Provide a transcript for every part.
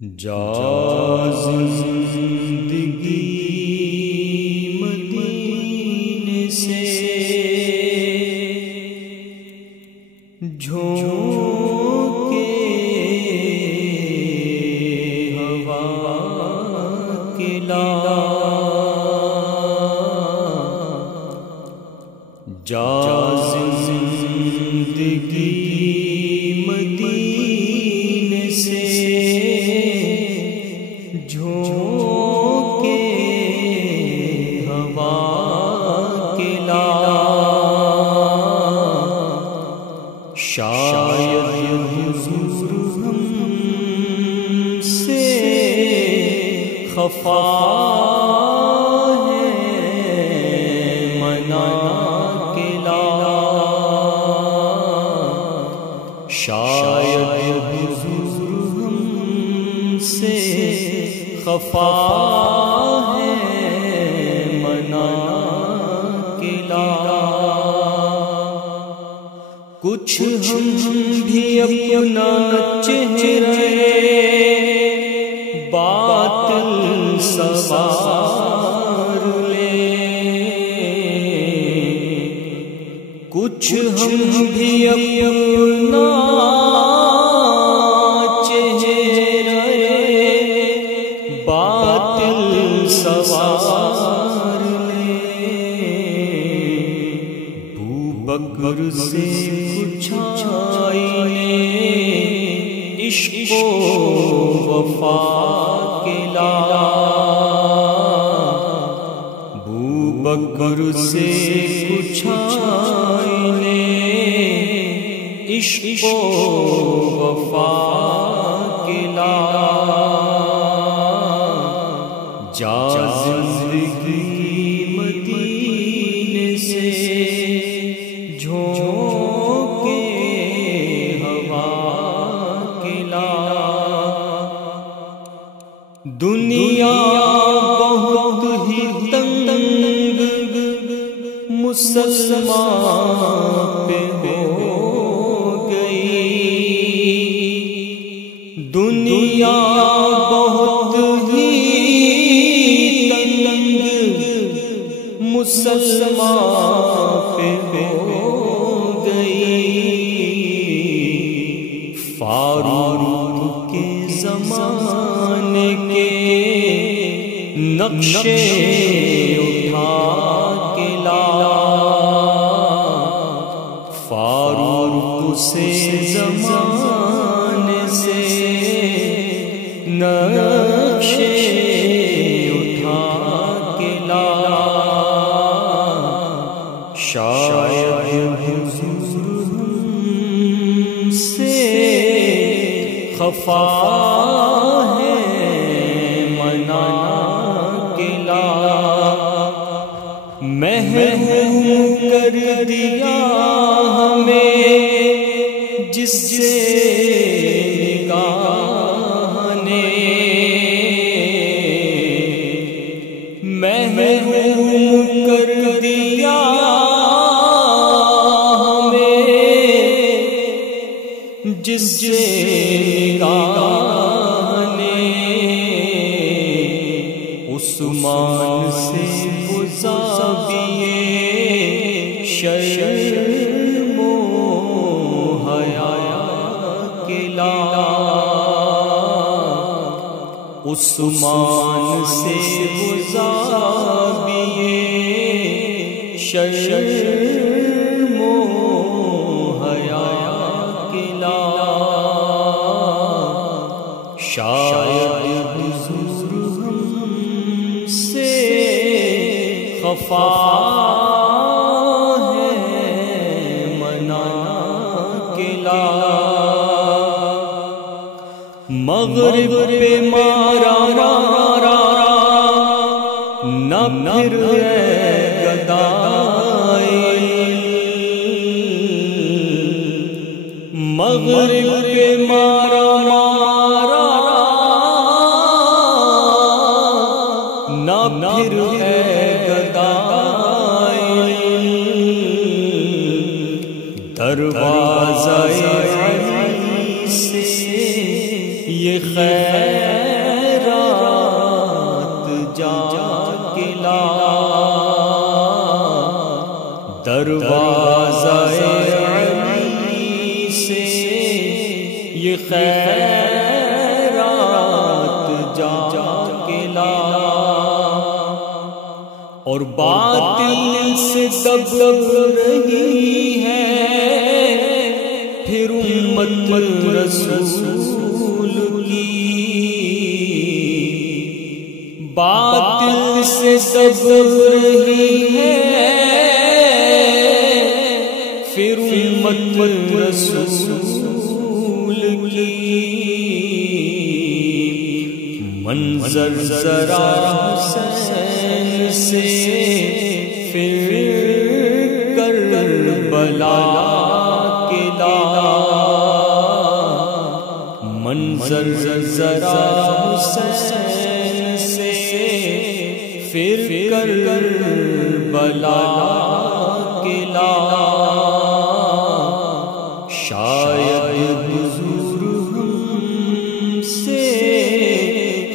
جا زندگی مدینے سے جھونکے ہوا کے لا، جا زندگی مدینے سے جھونکے ہوا کے لا، شاید حضور ہم سے خفا ہے منا کے لا، شاید حضور ہم سے خفا ہے منا کے لا، کچھ ہم بھی اپنا چہرے باطل سوار لیں، کچھ ہم بھی اپنا باطل سوار لیں، بوبکر سے پوچھائیں عشق و وفا کے لا، بوبکر سے پوچھائیں عشق و وفا کے لا، جا زندگی مدینے سے جھونکے ہوا کے لا، دنیا بہت ہی تنگ مسلمان پہ ہو گئی، دنیا بہت ہی مسلمان پہ ہو گئی، فاروق کے زمانے کے نقشے اٹھا کے لا، فاروق سے زمانے سے نقشے اٹھا کے لا، شاید حضور ہم سے خفا ہے منا کے لا، محروم کر دیا ہمیں جس سے نگاہ نے، محروم کر دیا جس سے نگاہ نے، عثمان سے گزابیے شرم و حیا کے لا، عثمان سے گزابیے شرم و حیا کے لا، شاید حضور ہم سے خفا ہے منا کے لا، مغرب پہ مارا نہ پھر گدائی، مغرب پہ مارا نہ پھر گدائی، دروازہ سے یہ خیرات جا کے لا، دروازہ علی سے یہ خیرات جا کے لا، اور باطل سے دب رہی ہے پھر امت رسول کی، باطل سے دب رہی ہے پھر امت رسول کی، منظر ذرا حسین سے پھر کربلا کے لا، منظر ذرا حسین سے پھر کربلا کے لا، شاید حضور ہم سے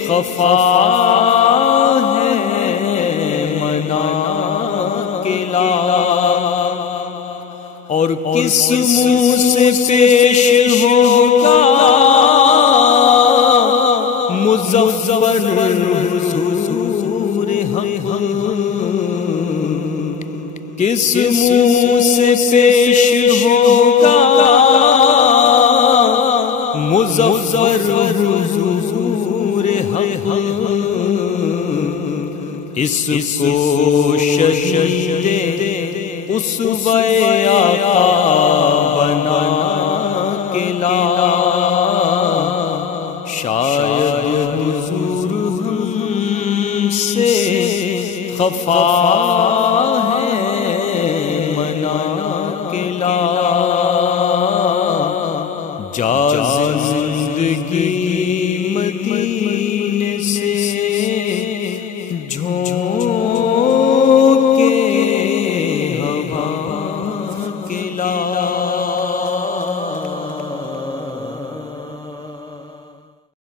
خفا ہے منا کے لا، اور کس منہ سے پیش ہوگا مظفر حضور ہم، کس منہ سے پیش ہوگا مظفر حضور ہم، اس کو شہید اسوہ آقا بنا کے لا، شاید حضور ہم سے خفا ہے منا کے لا، جا زندگی